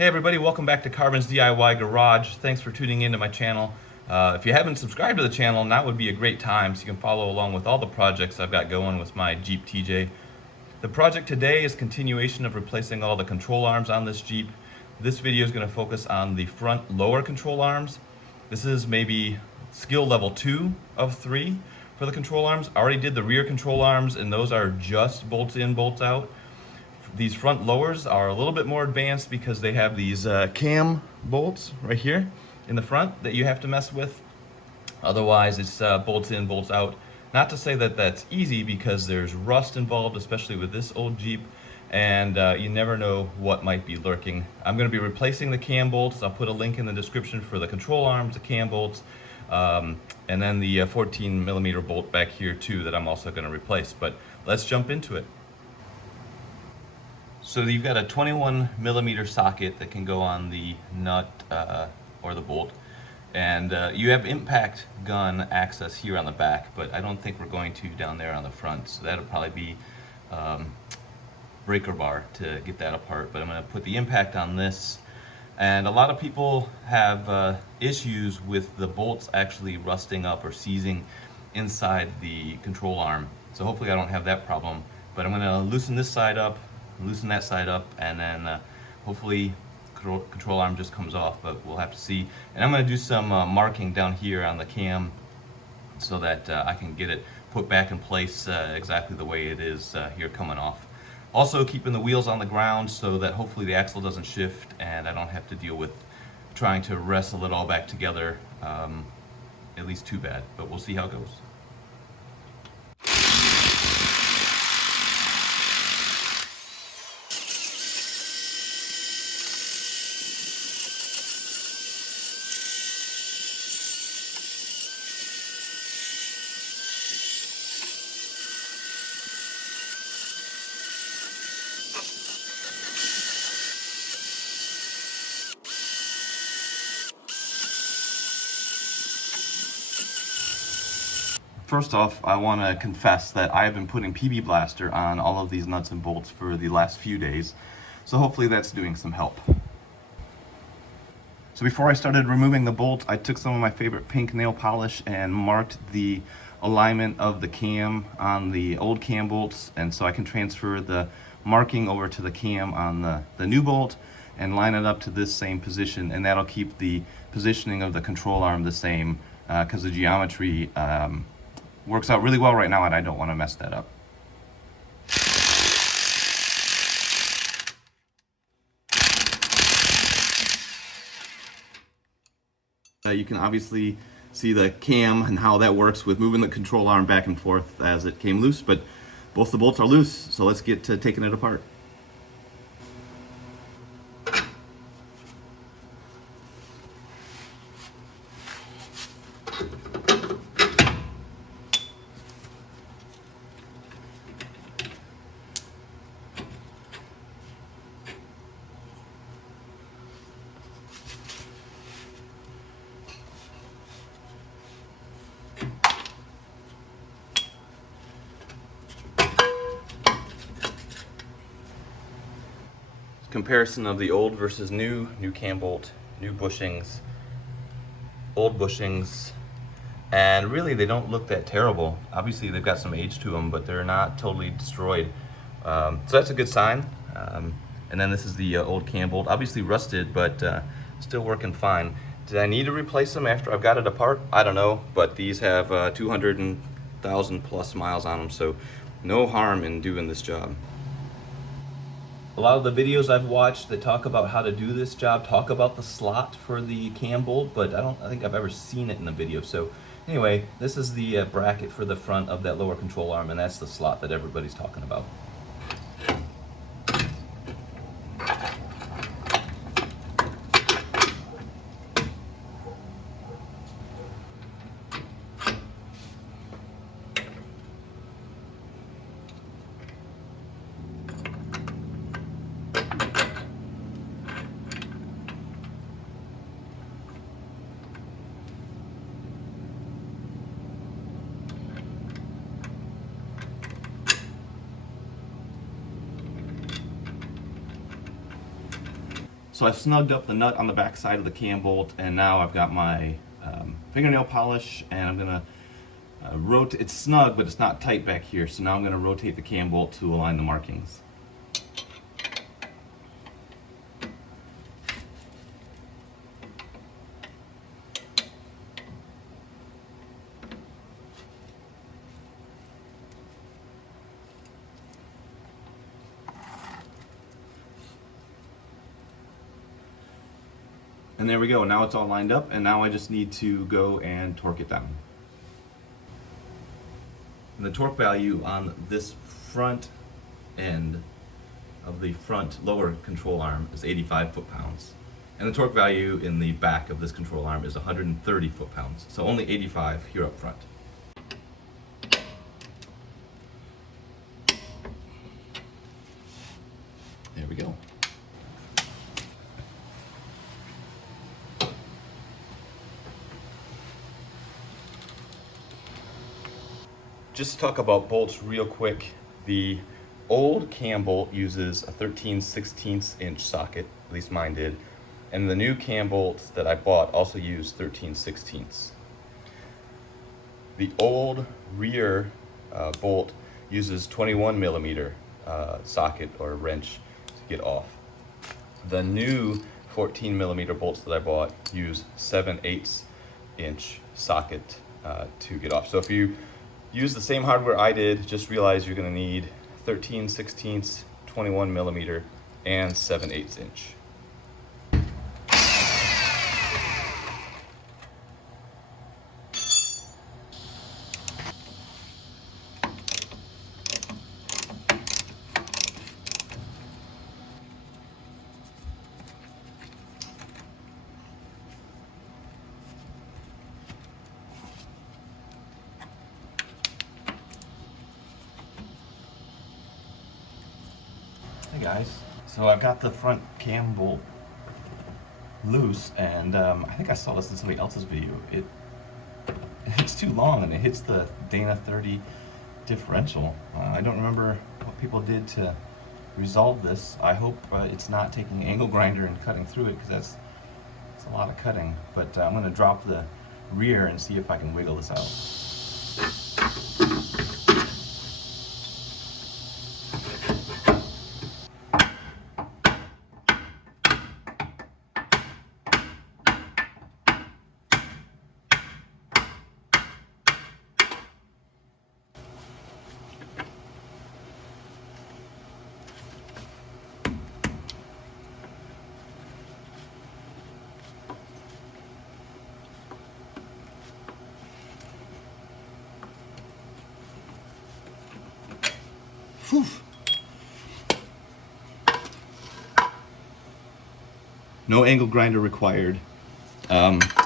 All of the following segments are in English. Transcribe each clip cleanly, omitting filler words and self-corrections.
Hey everybody, welcome back to Carbon's DIY Garage. Thanks for tuning into my channel. If you haven't subscribed to the channel, now would be a great time so you can follow along with all the projects I've got going with my Jeep TJ. The project today is continuation of replacing all the control arms on this Jeep. This video is going to focus on the front lower control arms. This is maybe skill level 2 of 3 for the control arms. I already did the rear control arms and those are just bolts in, bolts out. These front lowers are a little bit more advanced because they have these cam bolts right here in the front that you have to mess with. Otherwise it's bolts in, bolts out. Not to say that that's easy because there's rust involved, especially with this old Jeep, and you never know what might be lurking. I'm going to be replacing the cam bolts. I'll put a link in the description for the control arms, the cam bolts, and then the 14mm bolt back here too that I'm also going to replace. But let's jump into it. So you've got a 21mm socket that can go on the nut or the bolt, and you have impact gun access here on the back, but I don't think we're going to down there on the front, so that'll probably be breaker bar to get that apart. But I'm going to put the impact on this, and a lot of people have issues with the bolts actually rusting up or seizing inside the control arm, so hopefully I don't have that problem. But I'm going to loosen this side up, loosen that side up, and then hopefully control arm just comes off, but we'll have to see. And I'm going to do some marking down here on the cam so that I can get it put back in place exactly the way it is here coming off. Also keeping the wheels on the ground so that hopefully the axle doesn't shift and I don't have to deal with trying to wrestle it all back together, at least too bad, but we'll see how it goes. First off, I want to confess that I have been putting PB Blaster on all of these nuts and bolts for the last few days, so hopefully that's doing some help. So before I started removing the bolts, I took some of my favorite pink nail polish and marked the alignment of the cam on the old cam bolts, and so I can transfer the marking over to the cam on the new bolt and line it up to this same position, and that'll keep the positioning of the control arm the same because the geometry works out really well right now, and I don't want to mess that up. You can obviously see the cam and how that works with moving the control arm back and forth as it came loose, but both the bolts are loose, so let's get to taking it apart. Comparison of the old versus new cam bolt, new bushings, old bushings, and really they don't look that terrible. Obviously they've got some age to them, but they're not totally destroyed. So that's a good sign. And then this is the old cam bolt, obviously rusted, but still working fine. Did I need to replace them after I've got it apart? I don't know, but these have 200,000 plus miles on them, so no harm in doing this job. A lot of the videos I've watched that talk about how to do this job talk about the slot for the cam bolt, but I think I've ever seen it in the video. So anyway, this is the bracket for the front of that lower control arm, and that's the slot that everybody's talking about. So I've snugged up the nut on the back side of the cam bolt, and now I've got my fingernail polish, and I'm gonna rotate. It's snug, but it's not tight back here, so now I'm gonna rotate the cam bolt to align the markings. And there we go, now it's all lined up, and now I just need to go and torque it down. And the torque value on this front end of the front lower control arm is 85 foot-pounds. And the torque value in the back of this control arm is 130 foot-pounds. So only 85 here up front. There we go. Just to talk about bolts real quick, the old cam bolt uses a 13/16 inch socket, at least mine did, and the new cam bolts that I bought also use 13/16. The old rear bolt uses 21 millimeter socket or wrench to get off. The new 14 millimeter bolts that I bought use 7/8 inch socket to get off. So if you use the same hardware I did, just realize you're going to need 13/16, 21 millimeter, and 7/8 inch. Hey guys, so I've got the front cam bolt loose, and I think I saw this in somebody else's video. It's too long and it hits the Dana 30 differential. I don't remember what people did to resolve this. I hope it's not taking an angle grinder and cutting through it, because that's a lot of cutting. But I'm going to drop the rear and see if I can wiggle this out. Whew. No angle grinder required.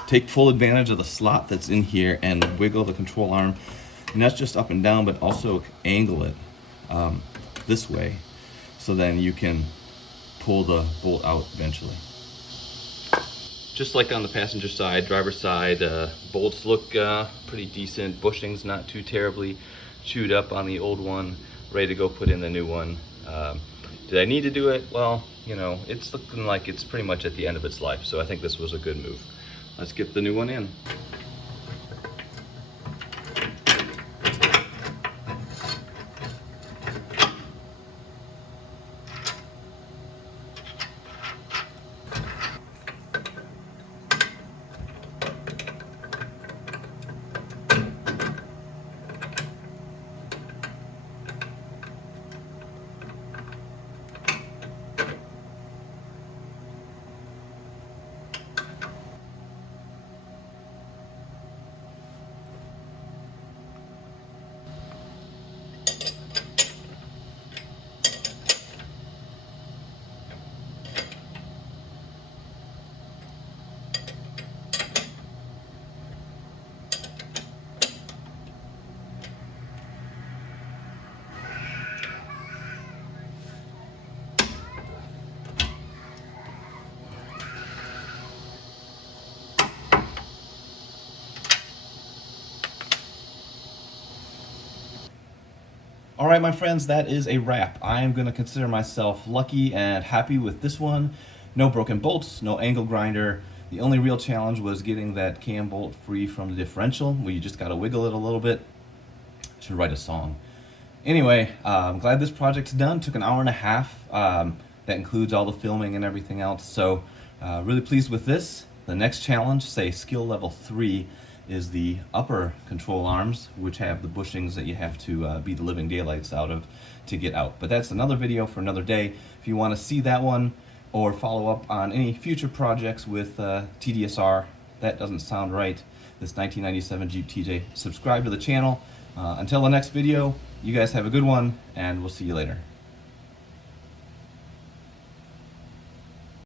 Take full advantage of the slot that's in here and wiggle the control arm, and that's just up and down, but also angle it this way, so then you can pull the bolt out eventually. Just like on the passenger side, driver's side, bolts look pretty decent. Bushings not too terribly chewed up on the old one. Ready to go put in the new one. Did I need to do it? Well, you know, it's looking like it's pretty much at the end of its life, so I think this was a good move. Let's get the new one in. All right, my friends, that is a wrap. I am going to consider myself lucky and happy with this one. No broken bolts, no angle grinder. The only real challenge was getting that cam bolt free from the differential, where you just gotta wiggle it a little bit. Should write a song. Anyway, I'm glad this project's done. Took an hour and a half. That includes all the filming and everything else. So really pleased with this. The next challenge, say skill level 3, is the upper control arms, which have the bushings that you have to beat the living daylights out of to get out. But that's another video for another day. If you want to see that one or follow up on any future projects with TDSR, that doesn't sound right, this 1997 Jeep TJ, subscribe to the channel. Until the next video, you guys have a good one, and we'll see you later.